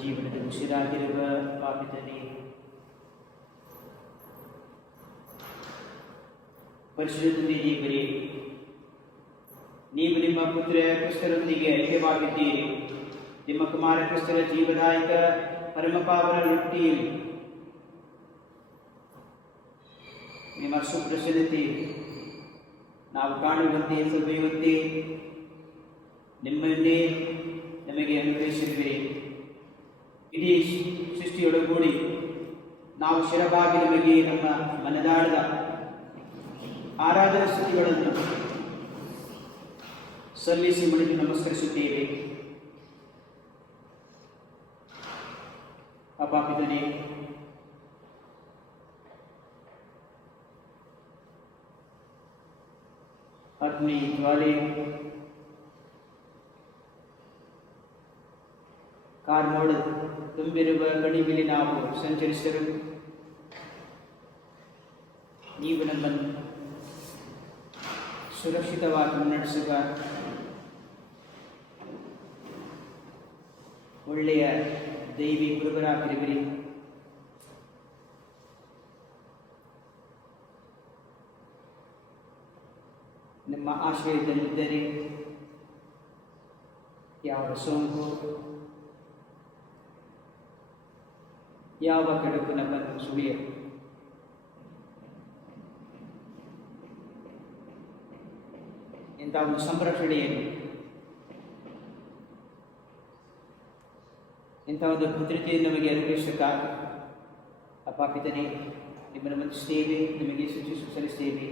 ಜೀವನದ ಉಸಿರಾಗಿರುವ ಪಾಪಿತನೇ, ಪರಿಶುದ್ಧ ದೇವರೇ, ನೀವು ನಿಮ್ಮ ಪುತ್ರ ಕ್ರಿಸ್ತರೊಂದಿಗೆ ಐಕ್ಯವಾಗಿದ್ದೀರಿ. ನಿಮ್ಮ ಕುಮಾರ ಕ್ರಿಸ್ತರ ಜೀವದಾಯಕ ಪರಮಪಾವನ ರೊಟ್ಟಿಯಲ್ಲಿ ನಿಮ್ಮ ಸುಪ್ರಸನ್ನತೆ ನಾವು ಕಾಣುವಂತೆ ಸವಿಯುವಂತೆ ನಿಮ್ಮನ್ನೇ ನಮಗೆ ಅನುಗ್ರಹಿಸಿರುವಿರಿ. ಇಡೀ ಸೃಷ್ಟಿಯೊಳಗೂಡಿ ನಾವು ಶಿರವಾಗಿ ನಮಗೆ ನಮ್ಮ ಮನದಾಳದ ಆರಾಧನಾ ಸ್ತುತಿಗಳನ್ನು ಸಲ್ಲಿಸಿ ಮುಡಿದು ನಮಸ್ಕರಿಸುತ್ತೇವೆ. ಅಪಾಪಿತನೇ, ಅಗ್ನಿ ಜ್ವಾಲೆ ಕಾರ್ಮೋಡ ತುಂಬಿರುವ ಗಡಿಯಲ್ಲಿ ನಾವು ಸಂಚರಿಸಲು ನೀವು ನಮ್ಮನ್ನು ಸುರಕ್ಷಿತವಾಗಿ ಮುನ್ನಡೆಸುವ ಒಳ್ಳೆಯ ದೈವಿ ಗುರುಗಳಾಗಿರುವಿರಿ. ನಿಮ್ಮ ಆಶ್ರಯದಲ್ಲಿದ್ದರೆ ಯಾವ ಸೋಂಕು, ಯಾವ ಕೆಡುಕು ನಮ್ಮನ್ನು ಸುಳಿಯರು. ಇಂಥ ಒಂದು ಸಂರಕ್ಷಣೆಯನ್ನು, ಇಂಥ ಒಂದು ಭದ್ರತೆಯನ್ನು ನಮಗೆ ಅನುಗ್ರಹಿಸಕ್ಕಾಗಿ ಅಪಾಪಿತನೇ ನಿಮ್ಮನ್ನು ವಂದಿಸುತ್ತೇವೆ, ನಿಮಗೆ ಸಲ್ಲಿಸುತ್ತೇವೆ,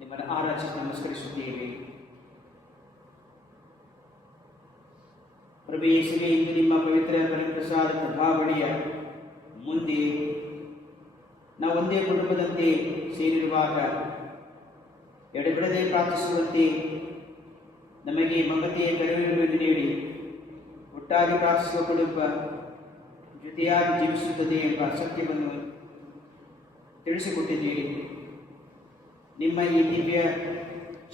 ನಿಮ್ಮನ್ನು ಆರಾಧಿಸಿ ನಮಸ್ಕರಿಸುತ್ತೇವೆ. ಪ್ರಭು ಯೇಸುವೆ, ಇಂದು ನಿಮ್ಮ ಪವಿತ್ರ ಪರಿಪ್ರಸಾದ ಪ್ರಭಾವಳಿಯ ಮುಂದೆ ನಾವು ಒಂದೇ ಕುಟುಂಬದಂತೆ ಸೇರಿರುವಾಗ ಎಡೆಬಿಡದೆ ಪ್ರಾರ್ಥಿಸುವಂತೆ ನಮಗೆ ಮಮತೆಯ ಕರುಣೆಯನ್ನು ನೀಡಿ ಒಟ್ಟಾಗಿ ಪ್ರಾರ್ಥಿಸುವ ಕುಟುಂಬ ಜೊತೆಯಾಗಿ ಜೀವಿಸುತ್ತದೆ ಎಂಬ ಸತ್ಯವನ್ನು ತಿಳಿಸಿಕೊಟ್ಟಿದ್ದೀರಿ. ನಿಮ್ಮ ಈ ದಿವ್ಯ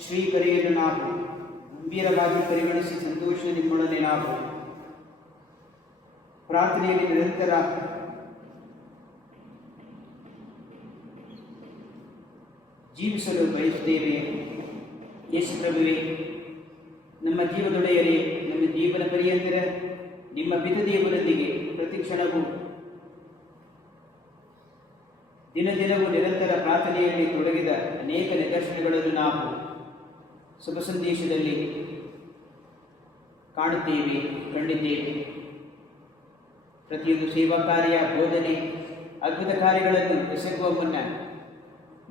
ಶ್ರೀಕರೆಯನ್ನು ನಾವು ಗಂಭೀರವಾಗಿ ಪರಿಗಣಿಸಿ ಸಂತೋಷ ನಿಮ್ಮೊಡನೆ ನಾವು ಪ್ರಾರ್ಥನೆಯಲ್ಲಿ ನಿರಂತರ ಜೀವಿಸಲು ಬಯಸುತ್ತೇವೆ. ಯೇಸು ಪ್ರಭುವೇ, ನಮ್ಮ ಜೀವದೊಡೆಯರೇ, ನಮ್ಮ ಜೀವನ ಪರ್ಯಂತರ ನಿಮ್ಮ ಪಿತದೇವರೊಂದಿಗೆ ಪ್ರತಿ ಕ್ಷಣವೂ ದಿನದಿನವೂ ನಿರಂತರ ಪ್ರಾರ್ಥನೆಯಲ್ಲಿ ತೊಡಗಿದ ಅನೇಕ ನಿದರ್ಶನಗಳನ್ನು ನಾವು ಶುಭ ಸಂದೇಶದಲ್ಲಿ ಕಾಣುತ್ತೇವೆ, ಕಂಡಿದ್ದೇವೆ. ಪ್ರತಿಯೊಂದು ಸೇವಾ ಕಾರ್ಯ, ಬೋಧನೆ, ಅದ್ಭುತ ಕಾರ್ಯಗಳನ್ನು ಎಸಗುವ ಮುನ್ನ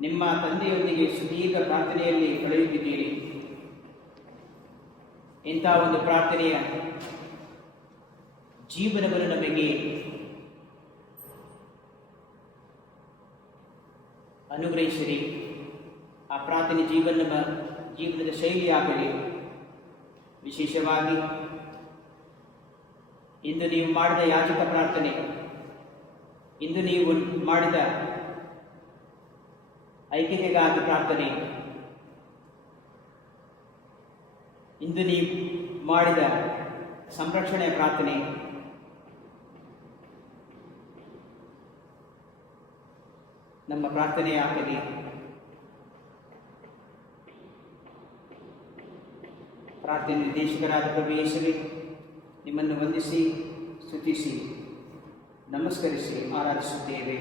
ನಿಮ್ಮ ತಂದೆಯೊಂದಿಗೆ ಸುದೀರ್ಘ ಪ್ರಾರ್ಥನೆಯಲ್ಲಿ ಕಳೆಯುತ್ತಿದ್ದೀರಿ. ಇಂಥ ಒಂದು ಪ್ರಾರ್ಥನೆಯ ಜೀವನವನ್ನು ನಮಗೆ ಅನುಗ್ರಹಿಸಿರಿ. ಆ ಪ್ರಾರ್ಥನೆ ನಮ್ಮ ಜೀವನದ ಶೈಲಿಯಾಗಲಿ. ವಿಶೇಷವಾಗಿ ಇಂದು ನೀವು ಮಾಡಿದ ಯಾಜಕ ಪ್ರಾರ್ಥನೆ, ಇಂದು ನೀವು ಮಾಡಿದ ಐಕ್ಯತೆಗಾಗಿ ಪ್ರಾರ್ಥನೆ, ಇಂದು ನೀವು ಮಾಡಿದ ಸಂರಕ್ಷಣೆಯ ಪ್ರಾರ್ಥನೆ, ನಮ್ಮ ಪ್ರಾರ್ಥನೆಯಾಗಲಿ. ಪ್ರಾರ್ಥನೆ ನಿರ್ದೇಶಕರಾದ ಪ್ರಭು ಯೇಸುವೆ, ನಿಮ್ಮನ್ನು ವಂದಿಸಿ, ಸ್ತುತಿಸಿ, ನಮಸ್ಕರಿಸಿ ಆರಾಧಿಸುತ್ತೇವೆ.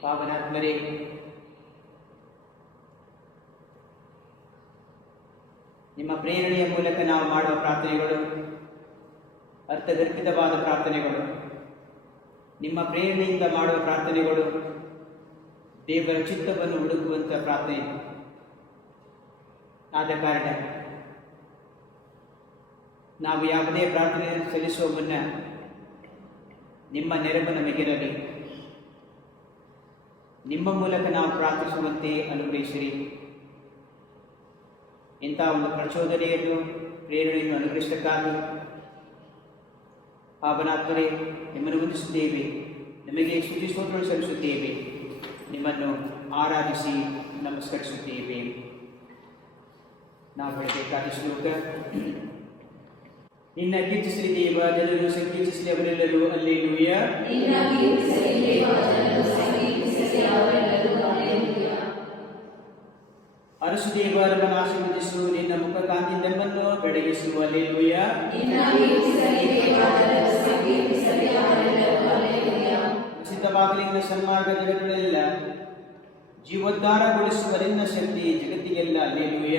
ಪಾವನಾತ್ಮರೇ, ನಿಮ್ಮ ಪ್ರೇರಣೆಯ ಮೂಲಕ ನಾವು ಮಾಡುವ ಪ್ರಾರ್ಥನೆಗಳು ಅರ್ಥಗರ್ಭಿತವಾದ ಪ್ರಾರ್ಥನೆಗಳು, ನಿಮ್ಮ ಪ್ರೇರಣೆಯಿಂದ ಮಾಡುವ ಪ್ರಾರ್ಥನೆಗಳು ದೇವರ ಚಿತ್ತವನ್ನು ಹುಡುಕುವಂಥ ಪ್ರಾರ್ಥನೆ. ಆದ ಕಾರಣ ನಾವು ಯಾವುದೇ ಪ್ರಾರ್ಥನೆ ಸಲ್ಲಿಸುವ ಮುನ್ನ ನಿಮ್ಮ ನೆರವು ನಮಗಿರಲಿ. ನಿಮ್ಮ ಮೂಲಕ ನಾವು ಪ್ರಾರ್ಥಿಸುವಂತೆ ಅನುಗ್ರಹಿಸಿರಿ. ಇಂಥ ಒಂದು ಪ್ರಚೋದನೆಯನ್ನು, ಪ್ರೇರಣೆಯನ್ನು ಅನುಗ್ರಹಿಸಕ್ಕಾಗಿ ಪಾವನಾತ್ಮರೇ, ನಿಮ್ಮನ್ನು ವಂದಿಸುತ್ತೇವೆ, ನಿಮಗೆ ಸ್ತುತಿ ಸ್ತೋತ್ರ ಸಲ್ಲಿಸುತ್ತೇವೆ, ನಿಮ್ಮನ್ನು ಆರಾಧಿಸಿ ನಮಸ್ಕರಿಸುತ್ತೇವೆ. ನಾವು ಹೇಳಬೇಕಾದ ಶ್ಲೋಕ ನಿನ್ನ ಕೀರ್ತಿಸಲಿ ದೇವ, ಜನರು ಸಂಕೀರ್ತಿಸಲಿ ಅವರೆಲ್ಲರೂ ಹಲ್ಲೆಲೂಯ. ಅರಸು ದೇವ, ನಮ್ಮನ್ನು ಆಶೀರ್ವದಿಸು, ನಿನ್ನ ಮುಖ ಕಾಂತಿ ನಮ್ಮನ್ನು ಬೆಳಗಿಸು. ಹಲ್ಲೆಲೂಯ. ಪ್ರಸಿದ್ಧವಾಗಲಿ ನಿನ್ನ ಸನ್ಮಾರ್ಗ ಜಗತ್ತುಗಳೆಲ್ಲ, ಜೀವೋದ್ಧಾರಗೊಳಿಸುವ ನಿನ್ನ ಶಕ್ತಿ ಜಗತ್ತಿಗೆಲ್ಲ. ಹಲ್ಲೆಲೂಯ.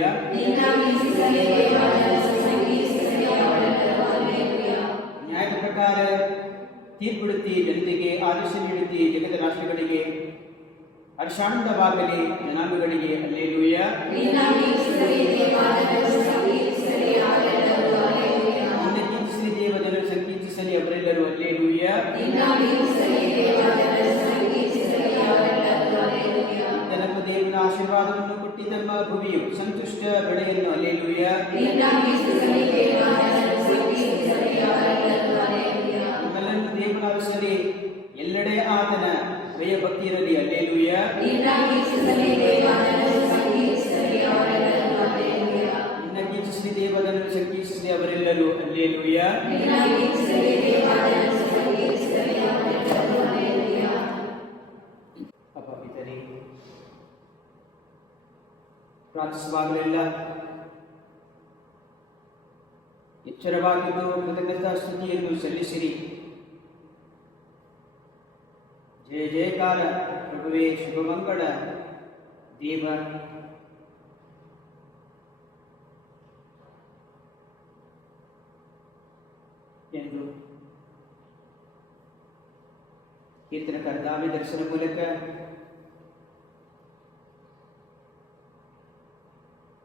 ನ್ಯಾಯದ ಪ್ರಕಾರ ತೀರ್ಪಿಡುತ್ತಿ, ಜನತೆಗೆ ಆದೇಶ ನೀಡುತ್ತಿ, ಜಗದ ರಾಷ್ಟ್ರಗಳಿಗೆ ಹರ್ಷಾನಂದವಾಗಲಿ ಜನಾಂಗಗಳಿಗೆ. ಹಲ್ಲೆಲೂಯ. ನಿನ್ನ ಕೀರ್ತಿಸಲಿ ದೇವ, ಜನರು ಸಂಕೀರ್ತಿಸಲಿ ಅವರೆಲ್ಲರೂ. ಹಲ್ಲೆಲೂಯ. ಜನರು ದೇವರ ಆಶೀರ್ವಾದವನ್ನು ಕೊಟ್ಟಿದ್ದಮ್ಮ ಭೂಮಿಯು ಸಂತುಷ್ಟ ಬೆಳೆಯನ್ನು. ಹಲ್ಲೆಲೂಯ. ನಿಮ್ಮೆಲ್ಲರನ್ನು ದೇವರ ಅರಸಲಿ, ಎಲ್ಲೆಡೆ ಆತನ ಭಯ ಭಕ್ತಿ ಇರಲಿ. ಹಲ್ಲೆಲೂಯ. ನಿನ್ನ ಕೀರ್ತಿಸಲಿ ದೇವ, ಜನರು ಸಂಕೀರ್ತಿಸಲಿ ಅವರೆಲ್ಲರೂ. ಹಲ್ಲೆಲೂಯ. ಅಪ್ಪ ಪಿತನೇ, ಪ್ರಾರ್ಥಿಸುವಾಗಲೆಲ್ಲ ಎಚ್ಚರವಾಗಿದ್ದು ಕೃತಜ್ಞತಾ ಸ್ತುತಿಯನ್ನು ಸಲ್ಲಿಸಿರಿ. ಜಯ ಜಯಕಾರ ಪ್ರಭುವೇ, ಶುಭಮಂಗಳ ದೇವ. ಎಂದು ಕೀರ್ತನಕಾರ ದಾವಿ ದರ್ಶನ ಮೂಲಕ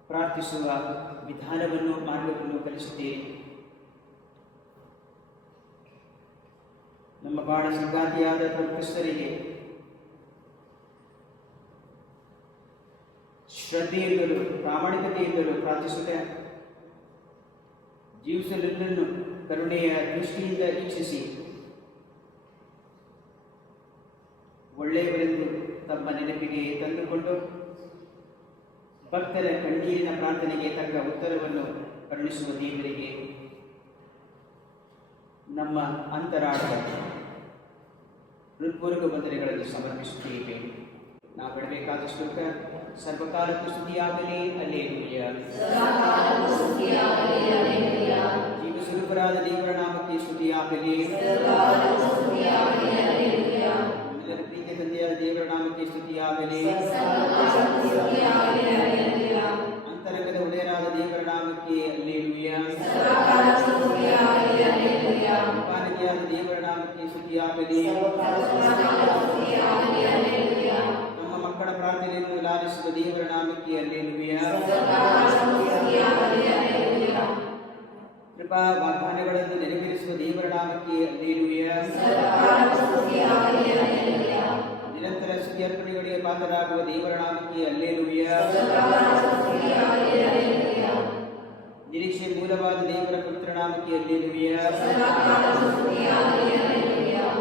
ಪ್ರಾರ್ಥಿಸುವ ವಿಧಾನವನ್ನು, ಮಾರ್ಗವನ್ನು ಕಲಿಸುತ್ತೀರಿ. ನಮ್ಮ ಬಾಳ ಸಂಗಾತಿಯಾದ ಕ್ರಿಸ್ತರಿಗೆ ಶ್ರದ್ಧೆಯಿಂದಲೂ ಪ್ರಾಮಾಣಿಕತೆಯಿಂದಲೂ ಪ್ರಾರ್ಥಿಸುತ್ತಾ ಜೀವಿಸಲೆಲ್ಲನ್ನು ಕರುಣೆಯ ದೃಷ್ಟಿಯಿಂದ ವೀಕ್ಷಿಸಿ ಒಳ್ಳೆಯವರೆಂದು ತಮ್ಮ ನೆನಪಿಗೆ ತಂದುಕೊಂಡು ಭಕ್ತರ ಕಣ್ಣೀರಿನ ಪ್ರಾರ್ಥನೆಗೆ ತಕ್ಕ ಉತ್ತರವನ್ನು ಕರುಣಿಸುವ ದೇವರಿಗೆ ನಮ್ಮ ಅಂತರಾಳದ ಹೃತ್ಪೂರ್ವಕ ವಂದನೆಗಳನ್ನು ಸಮರ್ಪಿಸುತ್ತೇವೆ. ನಾವು ಬಿಡಬೇಕಾದ ಶ್ಲೋಕ, ಸರ್ವಕಾಲಕ್ಕೂ ಸ್ತುತಿಯಾಗಲಿ. ಹಲ್ಲೆಲೂಯ. ಜೀವ ಸ್ವರೂಪರಾದ ದೇವರ ನಾಮಕ್ಕೆ ಸ್ತುತಿಯಾಗಲಿ. ಎಲ್ಲರ ಪ್ರೀತಿಯ ತಂದೆಯಾದ ದೇವರ ನಾಮಕ್ಕೆ ಸ್ತುತಿಯಾಗಲಿ. ಅಂತರಂಗದ ಒಡೆಯರಾದ ದೇವರ ನಾಮಕ್ಕೆ. ಹಲ್ಲೆಲೂಯ. ಉಪಾನಿಧಿಯಾದ ದೇವರ ನಾಮಕ್ಕೆ ಸ್ತುತಿಯಾಗಲಿ. ನಮ್ಮ ಮಕ್ಕಳ ಪ್ರಾರ್ಥನೆಯನ್ನು ಲಾಲಿಸುವ ದೇವರ ನಾಮಕ್ಕೆ. ಹಲ್ಲೆಲೂಯ. ಕೃಪಾ ವಾಗ್ದಾನಗಳನ್ನು ನೆರವೇರಿಸುವ ದೇವರ ನಾಮಕ್ಕೆ. ಹಲ್ಲೆಲೂಯ. ನಿರಂತರ ಸ್ತುತಿ ಅರ್ಪಣೆಗಳಿಗೆ ಪಾತ್ರರಾಗುವ ದೇವರ ನಾಮಕ್ಕೆ. ಹಲ್ಲೆಲೂಯ. ನಿರೀಕ್ಷೆ ಮೂಲವಾದ ದೇವರ ಪುತ್ರ ನಾಮಕ್ಕೆ. ಹಲ್ಲೆಲೂಯ.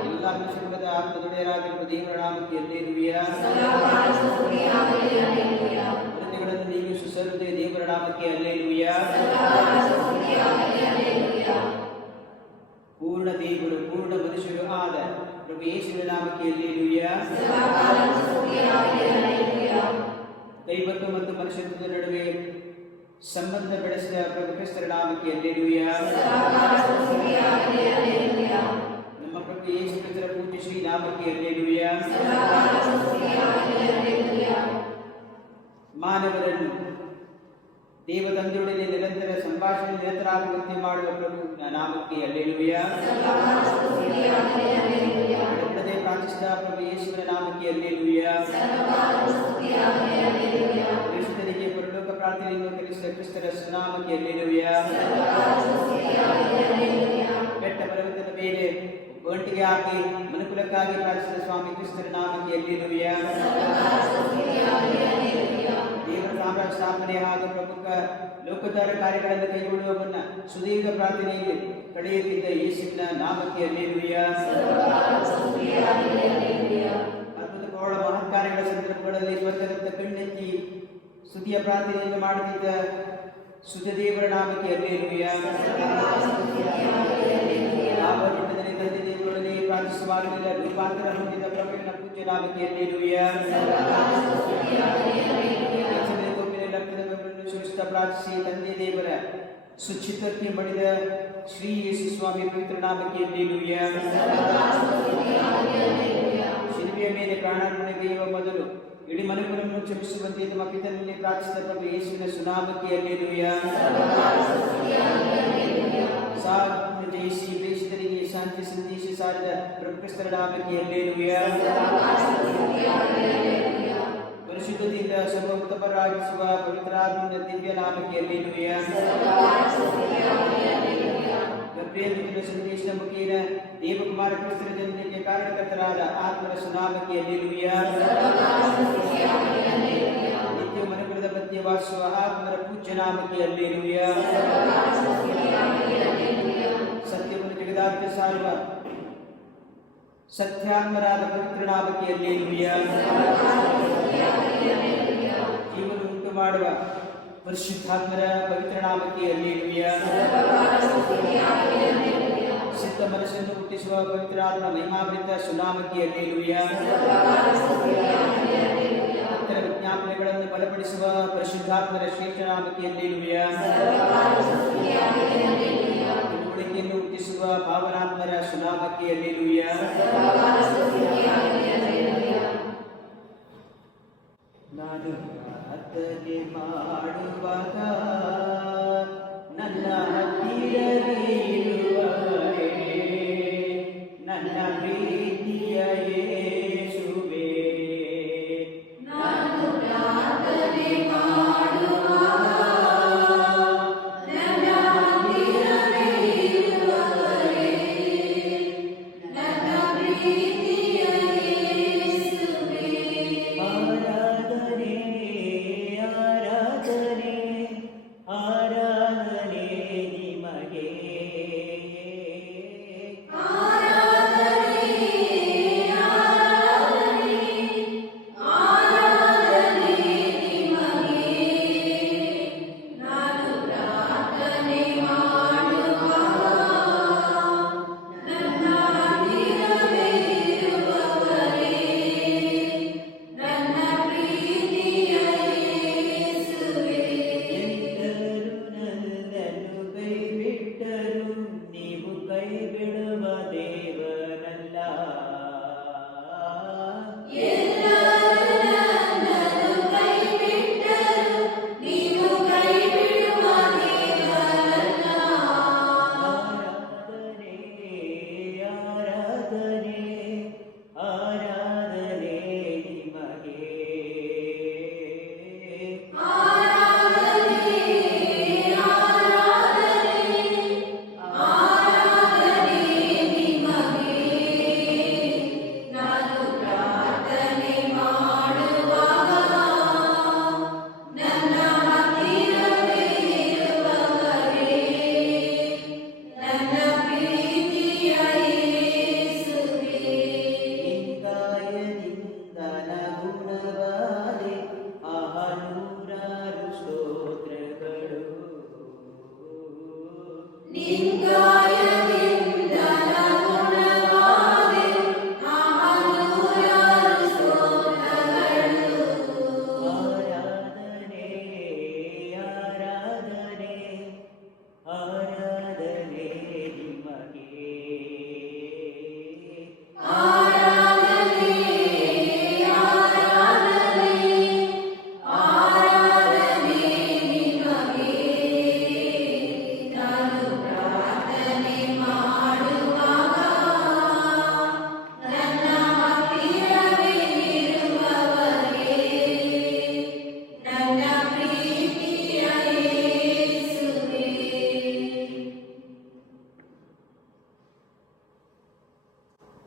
ಎಲ್ಲ ಕುಶಲದ ಆತ್ಮದೊಡೆಯರಾಗಿರುವ ದೇವರ ನಾಮಕ್ಕೆ. ಹಲ್ಲೆಲೂಯ. ಕೊರತೆಗಳನ್ನು ನೀಗಿಸುವ ಸರುತೆ ದೇವರ ನಾಮಕ್ಕೆ. ಹಲ್ಲೆಲೂಯ. ಪೂರ್ಣ ದೇವರು, ಪೂರ್ಣ ಮನುಷ್ಯರು ಆದ ಪ್ರಭು ಯೇಸುವಿನ ನಾಮಕ್ಕೆ. ಹಲ್ಲೆಲೂಯ. ದೈವತ್ವ ಮತ್ತು ಮನುಷ್ಯತ್ವದ ನಡುವೆ ಸಂಬಂಧ ಬೆಳೆಸಿದ ಪ್ರಭು ಕ್ರಿಸ್ತರ ನಾಮಕ್ಕೆ. ಹಲ್ಲೆಲೂಯ. ನಮ್ಮ ಪ್ರಭು ಯೇಸು ಕ್ರಿಸ್ತರ ಪೂಜ್ಯ ಶ್ರೀ ನಾಮಕ್ಕೆ. ಹಲ್ಲೆಲೂಯ. ಮಾನವರನ್ನು ದೇವತಂದೆಯೊಡನೆ ನಿರಂತರ ಸಂಭಾಷಣೆ ನಿರತರಾಗುವಂತೆ ಮಾಡುವ ಪ್ರಭು ನಾಮಕ್ಕೆ. ಹಲ್ಲೆಲೂಯ. ಬಿಡದೆ ಪ್ರಾರ್ಥಿಸಿದ ಪ್ರಭು ಯೇಸುವಿನ ನಾಮಕ್ಕೆ. ಹಲ್ಲೆಲೂಯ. ಕ್ರಿಸ್ತರಿಗೆ ಪರಲೋಕ ಪ್ರಾರ್ಥನೆಯನ್ನು ಕಲಿಸಿದ ಕ್ರಿಸ್ತರ ನಾಮಕ್ಕೆ. ಹಲ್ಲೆಲೂಯ. ಬೆಟ್ಟ ಪರ್ವತದ ಮೇಲೆ ಗಂಟಿಗೆ ಹಾಕಿ ಮನುಕುಲಕ್ಕಾಗಿ ಪ್ರಾರ್ಥಿಸಿದ ಸ್ವಾಮಿ ಕ್ರಿಸ್ತರ ನಾಮಕ್ಕೆ. ಹಲ್ಲೆಲೂಯ. ದೇವರ ಸಾಮ್ರಾಜ್ಯ ಸ್ಥಾಪನೆ ಹಾಗೂ ಪ್ರಮುಖ ಲೋಕೋದ್ಧಾರ ಕಾರ್ಯಗಳನ್ನು ಕೈಗೊಳ್ಳುವವನ್ನ ಸುದೀರ್ಘ ಪ್ರಾರ್ಥನೆಯಲ್ಲಿ ಕಳೆಯುತ್ತಿದ್ದ ಯೇಸುವಿನ ನಾಮಕ್ಕೆ. ಹಲ್ಲೆಲೂಯ. ಅದ್ಭುತ ಪ್ರೌಢ ಮಹತ್ಕಾರ್ಯಗಳ ಸಂದರ್ಭಗಳಲ್ಲಿ ಸ್ವರ್ಗದತ್ತ ಕಣ್ಣೆತ್ತಿ ಸ್ತುತಿಯ ಪ್ರಾರ್ಥನೆಯನ್ನು ಮಾಡುತ್ತಿದ್ದ ಸುತದೇವರ ನಾಮಕ್ಕೆ ಅಲ್ಲೇಲುಯ್ಯ. ಆವರಣದಲ್ಲಿ ತಂದೆ ದೇವರೊಡನೆ ಪ್ರಾರ್ಥಿಸುವಾಗಲೆಲ್ಲ ರೂಪಾಂತರ ಹೊಂದಿದ ಪ್ರಭುವಿನ ಪೂಜ್ಯ ನಾಮಕ್ಕೆ ಅಲ್ಲೇಲುಯ್ಯ. ರಕ್ತದ ಬೆವರನ್ನು ಸುರಿಸುತ್ತಾ ಪ್ರಾರ್ಥಿಸಿ ತಂದೆ ದೇವರ ಸುಚಿತ್ತಕ್ಕೆ ಮಡಿದ ಶ್ರೀ ಯೇಸು ಸ್ವಾಮಿ ಪವಿತ್ರ ನಾಮಕ್ಕೆ ಅಲ್ಲೇಲುಯ್ಯ. ಶಿಲುಬೆಯ ಮೇಲೆ ಪ್ರಾಣಾರ್ಪಣೆಗೈಯುವ ಮೊದಲು ಇಡೀ ಮನುಕುಲವನ್ನು ಕ್ಷಮಿಸುವಂತೆ ತಮ್ಮ ಪಿತನಲ್ಲಿ ಪ್ರಾರ್ಥಿಸಿದ ಪ್ರಭು ಯೇಸುವಿನ ಸುನಾಮಕ್ಕೆ ಅಲ್ಲೇಲುಯ್ಯ. ಸಾಧನ ಜಯಿಸಿ ಬೇಷಿತರಿಗೆ ಶಾಂತಿ ಸಂದೇಶ ಸಾರಿದ ಪ್ರಭುಕ್ರಿಸ್ತರ ನಾಮಕ್ಕೆ ಅಲ್ಲೇಲುಯ್ಯ. ಪರಿಶುದ್ಧದಿಂದ ಸರ್ವೋತ್ತಮರಾಗಿಸುವ ಪವಿತ್ರಾತ್ಮನ ದಿವ್ಯ ನಾಮಕ್ಕೆ ಅಲ್ಲೇಲುಯ್ಯ. ಗಬ್ರಿಯೇಲನ ಸಂದೇಶದ ಮುಖೇನ ದೇವಕುಮಾರ ಕ್ರಿಸ್ತರ ಜನರಿಗೆ ಕಾರಣಕರ್ತರಾದ ಆತ್ಮರ ಸುನಾಮಕ್ಕೆ ಅಲ್ಲೇಲುಯ್ಯ. ನಿತ್ಯ ಮನುಕುಲದ ಮಧ್ಯೆ ವಾಸಿಸುವ ಆತ್ಮರ ಪೂಜ್ಯ ನಾಮಕ್ಕೆ ಅಲ್ಲೇಲುಯ್ಯ. ಸತ್ಯವನ್ನು ಜಗದಾದ್ಯ ಸಾರುವ ಸತ್ಯಾತ್ಮರಾದ ಪವಿತ್ರ ನಾಮಕ್ಕೆ ಅಲ್ಲೇಲುಯ್ಯ. ಜೀವನ ಉಂಟು ಮಾಡುವ ಪರಿಶುದ್ಧಾತ್ಮರ ಪವಿತ್ರ ನಾಮಕ್ಕೆ ಅಲ್ಲೇಲುಯ್ಯ. ಸಿದ್ಧ ಮನಸ್ಸನ್ನು ಹುಟ್ಟಿಸುವ ಪವಿತ್ರಾತ್ಮ ಮಹಿಮಾಮೃತ ಸುನಾಮಕ್ಕೆ ಅಲ್ಲೇಲುಯ್ಯ. ಭಕ್ತರ ವಿಜ್ಞಾಪನೆಗಳನ್ನು ಬಲಪಡಿಸುವ ಪರಿಶುದ್ಧಾತ್ಮರ ಶ್ರೇಷ್ಠ ನಾಮಕ್ಕೆ ಅಲ್ಲೇಲುಯ್ಯ. ತಿಳುವಳಿಕೆಯನ್ನು ಹುಟ್ಟಿಸುವ ಪಾವನಾತ್ಮರ ಸುನಾಮಕ್ಕೆ ಅಲ್ಲೇಲುಯ್ಯ. ನಾನು ಪ್ರಾರ್ಥನೆ ಮಾಡುವಾಗ ನನ್ನ ಹತ್ತಿರವಿರುವವರೇ, ನನ್ನ ಪ್ರೀತಿಯ ಯೇಸುವೇ. ನಾನು ಪ್ರಾರ್ಥನೆ ಮಾಡುವಾಗ ನನ್ನ ಹತ್ತಿರವಿರುವವರೇ, ನನ್ನ ಪ್ರೀತಿಯ ಯೇಸುವೇ. ಆರಾಧನೆ ಆರಾಧನೆ ಆರಾಧನೆ ನಿಮಗೆ.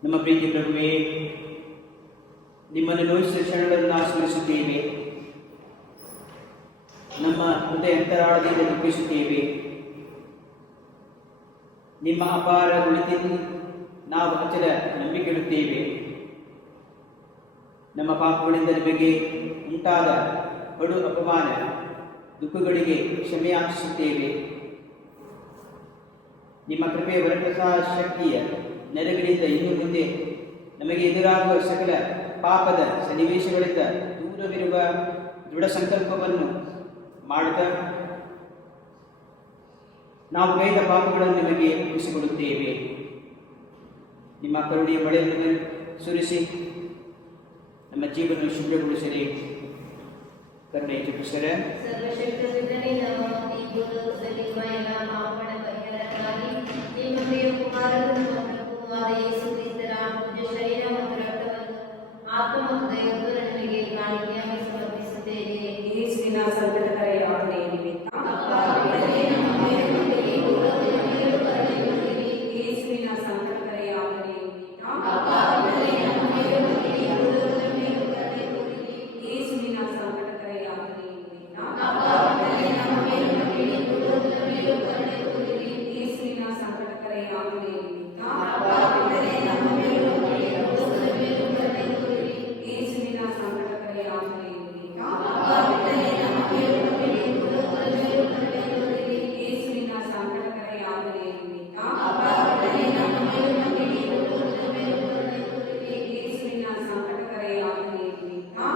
ನಮ್ಮ ಪ್ರೀತಿ ಪ್ರಭುವೇ, ನಿಮ್ಮನ್ನು ನೋಯಿಸಿದ ಕ್ಷಣಗಳನ್ನು ಆಸ್ಮರಿಸುತ್ತೇವೆ. ನಮ್ಮ ಹೃದಯ ಅಂತರಾಳದಿಂದ ದುಃಖಿಸುತ್ತೇವೆ. ನಿಮ್ಮ ಅಪಾರ ಉಳಿತಿದ್ದು ನಾವು ಅಚಲ ನಂಬಿಕೆಯಿಡುತ್ತೇವೆ. ನಮ್ಮ ಪಾಪಗಳಿಂದ ನಿಮಗೆ ಉಂಟಾದ ಕಡು ಅಪಮಾನ ದುಃಖಗಳಿಗೆ ಕ್ಷಮೆಯಾಚಿಸುತ್ತೇವೆ. ನಿಮ್ಮ ಕೃಪೆಯ ವರಪ್ರಸಾದ ಶಕ್ತಿಯ ನೆರವಿನಿಂದ ಇನ್ನು ಮುಂದೆ ನಮಗೆ ಎದುರಾಗುವ ಸಕಲ ಪಾಪದ ಸನ್ನಿವೇಶಗಳಿಂದ ದೂರವಿರುವ ದೃಢ ಸಂಕಲ್ಪವನ್ನು ಮಾಡುತ್ತಾ ನಾವು ಗೈದ ಪಾಪಗಳನ್ನು ನಿಮಗೆ ಒಪ್ಪಿಸಿಕೊಡುತ್ತೇವೆ. ನಿಮ್ಮ ಕರುಣೆಯ ಮಳೆಯನ್ನು ಸುರಿಸಿ ನಮ್ಮ ಜೀವನ ಶುಭ್ರಗೊಳಿಸಿರಿ. ಕರುಣೆ ಚುಪ್ಪಿಸರ ಆತ್ಮ ಮತ್ತು ದೈವದ ನಮಗೆ ಕಾಣಿಕೆಯಾಗಿ ಸಮರ್ಪಿಸುತ್ತೇನೆ. ಯೇಸುವಿನ ಸಂಕಟಕರ ಯಾತನೆ ನಿಮಿತ್ತ ಯೇಸುವಿನ ಸಂಕಟಕರ ಯಾತನೆ ನಿಮಿತ್ತ ಯೇಸುವಿನ ಸಂಕಟಕರ ಯಾತನೆ ನಿಮಿತ್ತ ಯೇಸುವಿನ ಸಂಕಟಕರ ಯಾತನೆ ನಿಮಿತ್ತ ಯೇಸುವಿನ ಸಂಕಟಕರ ಯಾತನೆ ನಿಮಿತ್ತ ಯೇಸುವಿನ ಸಂಕಟಕರ ಯಾತನೆ ನಿಮಿತ್ತ ಯೇಸುವಿನ ಸಂಕಟಕರ ಯಾತನೆ ನಿಮಿತ್ತ ಯೇಸುವಿನ ಸಂಕಟಕರ ಯಾತನೆ ನಿಮಿತ್ತ ಯೇಸುವಿನ ಸಂಕಟಕರ ಯಾತನೆ ನಿಮಿತ್ತ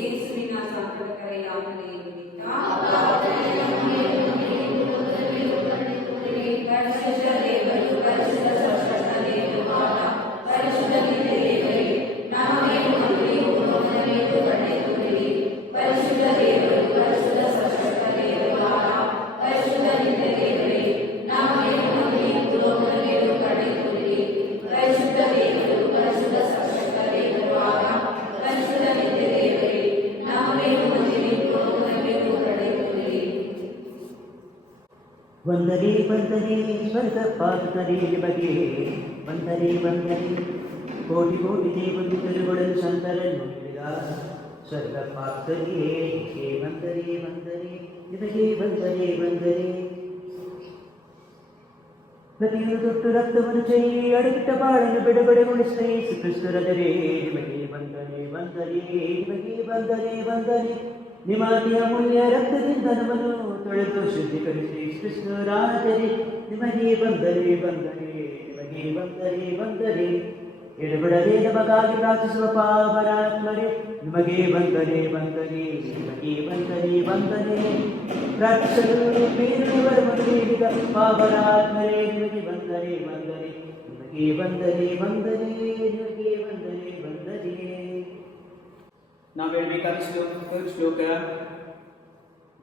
ಯೇಸುವಿನ ಸಂಕಟಕರ ಯಾತನೆ ನಿಮಿತ್ತ ಪರಿಶುದ್ಧ ದೇವರು ಪರಿಶುದ್ಧ ಸರ್ವಶ್ರೇಷ್ಠ ದೇವರಾದ ಪರಿಶುದ್ಧ ದೇವರೇ ನಮಗೆ ಮೊದಲಿಗೆ ಪಡೆದುಕೊಳ್ಳಿ. ಪರಿಶುದ್ಧ ದೇವರು ಪರಿಶುದ್ಧ ಸರ್ವಶ್ರೇಷ್ಠ ದೇವರಾದ ಪರಿಶುದ್ಧ ದೇವರೇ ನಮಗೆ ಮೊದಲಿಗೆ ಪಡೆದುಕೊಳ್ಳಿ. ಪರಿಶುದ್ಧ ದೇವರು ಪರಿಶುದ್ಧ ಸರ್ವಶ್ರೇಷ್ಠ ದೇವರಾದ ಪರಿಶುದ್ಧ ದೇವರೇ ನಮಗೆ ಮೊದಲಿಗೆ ಪಡೆದುಕೊಳ್ಳಿ. ವಂದನೆ ವಂದನೆ ಸ್ವರ್ಗ ಪಾತನೆ ನಿಮಗೆ ವಂದನೆ ವಂದನೆ. ಕೋಟಿ ಕೋಟಿ ದೇವದೂತರುಗಳನ್ನು ಸಂತರನ್ನು ಹಿಡಿದ ಸ್ವರ್ಗ ಪಾತನಿಗೆ ವಂದನೆ ವಂದನೆ ನಿಮಗೆ ವಂದನೆ ವಂದನೆ. ಪ್ರತಿಯೊಂದು ತೊಟ್ಟು ರಕ್ತವನ್ನು ಚೆಲ್ಲಿ ಅಡಗಿಟ್ಟ ಬಾಳನ್ನು ಬಿಡುಗಡೆಗೊಳಿಸಿದ ಯೇಸು ಕ್ರಿಸ್ತರದರೆ ನಿಮಗೆ ವಂದನೆ ವಂದನೆ ನಿಮಗೆ ವಂದನೆ ವಂದನೆ. ನಿಮ್ಮ ಅತಿ ಅಮೂಲ್ಯ ರಕ್ತದಿಂದ ನಮ್ಮನ್ನು ತೊಳೆದು ಶುದ್ಧೀಕರಿಸಿ ಕ್ರಿಸ್ತರಾದರೆ ನಿಮಗೆ ವಂದನೆ ವಂದನೆ ನಿಮಗೆ ವಂದನೆ ವಂದನೆ. ಎಡಬಿಡದೆ ನಮಗಾಗಿ ಪ್ರಾರ್ಥಿಸುವ ಪಾವನಾತ್ಮರೇ ನಿಮಗೆ ವಂದನೆ ವಂದನೆ ನಿಮಗೆ ವಂದನೆ ವಂದನೆ. ಪ್ರಾರ್ಥಿಸಲು ಬೇರೆಯವರನ್ನು ನೀಡಿದ ಪಾವನಾತ್ಮರೇ ನಿಮಗೆ ವಂದನೆ ವಂದನೆ ನಿಮಗೆ ವಂದನೆ ವಂದನೆ ನಿಮಗೆ ವಂದನೆ ವಂದನೆ. ನಾವು ಹೇಳಬೇಕಾದ ಶ್ಲೋಕ.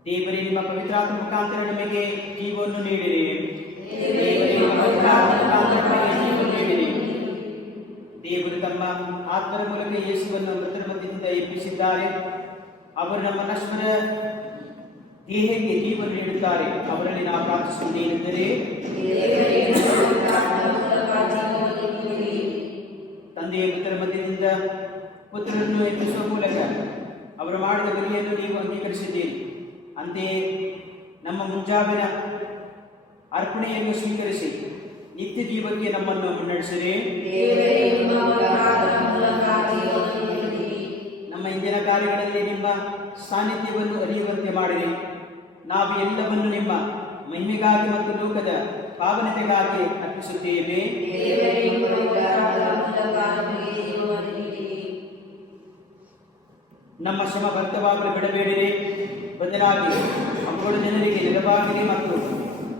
ದೇವರೇ ನಿಮ್ಮ ಪವಿತ್ರಾತ್ಮ ಮುಖಾಂತರ ನಮಗೆ ಜೀವವನ್ನು ನೀಡಿರಿ. ದೇವರು ತಮ್ಮ ಆತ್ಮರ ಮೂಲಕ ಯೇಸುವನ್ನು ಮೃತರ ಮಧ್ಯದಿಂದ ಎಬ್ಬಿಸಿದ್ದಾರೆ. ಅವರು ನಮ್ಮ ನಶ್ವರ ದೇಹಕ್ಕೆ ಜೀವನ ನೀಡುತ್ತಾರೆ. ಅವರಲ್ಲಿ ನಾವು ಪ್ರಾರ್ಥಿಸುವುದೇನೆಂದರೆ ತಂದೆಯ ಮೃತರ ಮಧ್ಯದಿಂದ ಪುತ್ರರನ್ನು ಎಬ್ಬಿಸುವ ಮೂಲಕ ಅವರು ಮಾಡಿದ ಗುರಿಯನ್ನು ನೀವು ಅಂಗೀಕರಿಸಿದ್ದೀರಿ. ಅಂತೆಯೇ ನಮ್ಮ ಮುಂಜಾವಿನ ಅರ್ಪಣೆಯನ್ನು ಸ್ವೀಕರಿಸಿ ನಿತ್ಯ ಜೀವಕ್ಕೆ ನಮ್ಮನ್ನು ಮುನ್ನಡೆಸಿರಿ. ನಮ್ಮ ಇಂದಿನ ಕಾರ್ಯಗಳಲ್ಲಿ ನಿಮ್ಮ ಸಾನ್ನಿಧ್ಯವನ್ನು ಅರಿಯುವಂತೆ ಮಾಡಿರಿ. ನಾವು ಎಲ್ಲವನ್ನು ನಿಮ್ಮ ಮಹಿಮೆಗಾಗಿ ಮತ್ತು ಲೋಕದ ಪಾವನತೆಗಾಗಿ ಅರ್ಪಿಸುತ್ತೇವೆ. ನಮ್ಮ ಶ್ರಮ ವ್ಯರ್ಥವಾಗಲು ಬಿಡಬೇಡಿರಿ. ಬದಲಾಗಿ ಅವುಗಳ ಜನರಿಗೆ ನೆರವಾಗಿರಿ ಮತ್ತು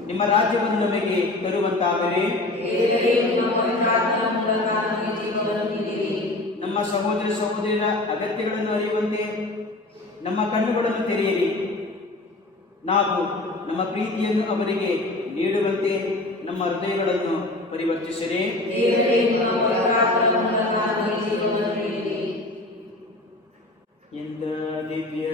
ನಿಮ್ಮ ರಾಜ್ಯವನ್ನು ನಮಗೆ ತರುವಂತಾಗಲಿ. ನಮ್ಮ ಸಹೋದರ ಸಹೋದರಿಯರ ಅಗತ್ಯಗಳನ್ನು ಅರಿಯುವಂತೆ ನಮ್ಮ ಕಣ್ಣುಗಳನ್ನು ತೆರೆಯಿರಿ. ನಾವು ನಮ್ಮ ಪ್ರೀತಿಯನ್ನು ಅವರಿಗೆ ನೀಡುವಂತೆ ನಮ್ಮ ಹೃದಯಗಳನ್ನು ಪರಿವರ್ತಿಸಿರಿ. ಎಂದ ದಿವ್ಯ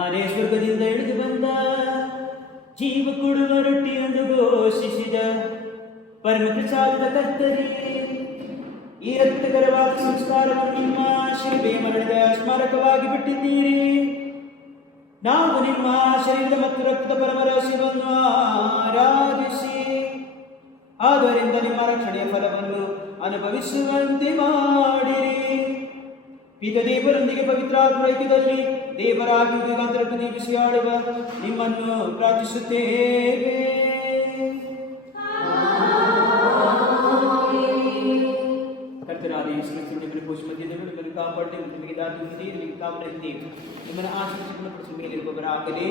ನಾನೇ ಸ್ವರ್ಗದಿಂದ ಇಳಿದು ಬಂದ ಜೀವ ಕೊಡುವ ರೊಟ್ಟಿಯೆಂದು ಘೋಷಿಸಿದ ಪರಮಕ್ಕೆ ಸಾಲದ ಕರ್ತರೇ, ಈ ರಕ್ತಕರವಾದ ಸಂಸ್ಕಾರವನ್ನು ನಿಮ್ಮ ಶಿಲುಬೆ ಮರಣದ ಸ್ಮಾರಕವಾಗಿ ಬಿಟ್ಟಿದ್ದೀರಿ. ನಾವು ನಿಮ್ಮ ಶರೀರದ ಮತ್ತು ರಕ್ತದ ಪರಮ ರಹಸ್ಯವನ್ನು ಆರಾಧಿಸಿ ಆದ್ದರಿಂದ ನಿಮ್ಮ ರಕ್ಷಣೆಯ ಫಲವನ್ನು ಅನುಭವಿಸುವಂತೆ ಮಾಡಿರಿ. ಪಿತ ದೇವರೊಂದಿಗೆ ಪವಿತ್ರಾತ್ಮ ಐಕ್ಯದಲ್ಲಿ ದೇವರಾಗಿ ಯುಗಾಂತರಕ್ಕೂ ದೀಪಿಸಿ ಆಳುವ ನಿಮ್ಮನ್ನು ಪ್ರಾರ್ಥಿಸುತ್ತೇವೆ. ಕರ್ತನಾದ ಯೇಸು ಕ್ರಿಸ್ತನ ಪೋಷ ಮಧ್ಯದಲ್ಲಿ ನಿಮ್ಮನ್ನು ಕಾಪಾಡಿ ನಿಮಗೆ ದಾರಿ ನಿಮಗೆ ಕಾಪಾಡಿದ್ದೀವಿ. ನಿಮ್ಮನ್ನು ಆಶೀರ್ವದಿಸಿಕೊಂಡು ಪಡಿಸುವ ಮೇಲಿರುವವರಾಗಲಿ.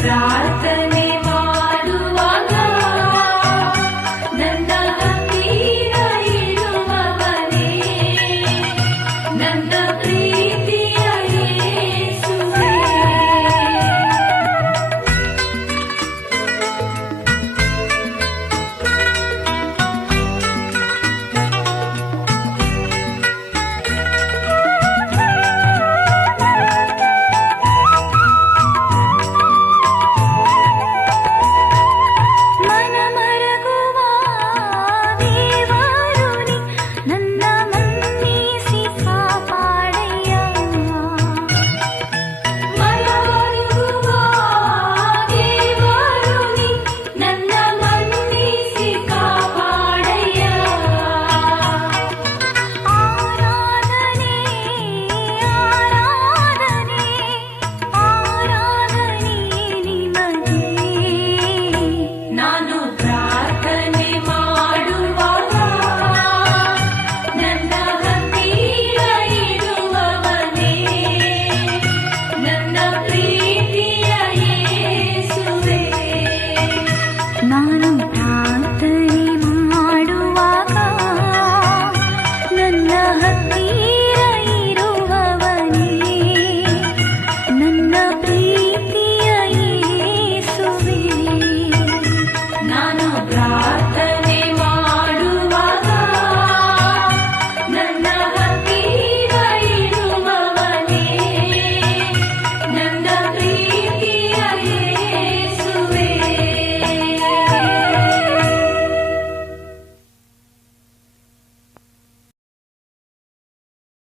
ಪ್ರಾರ್ಥನೆ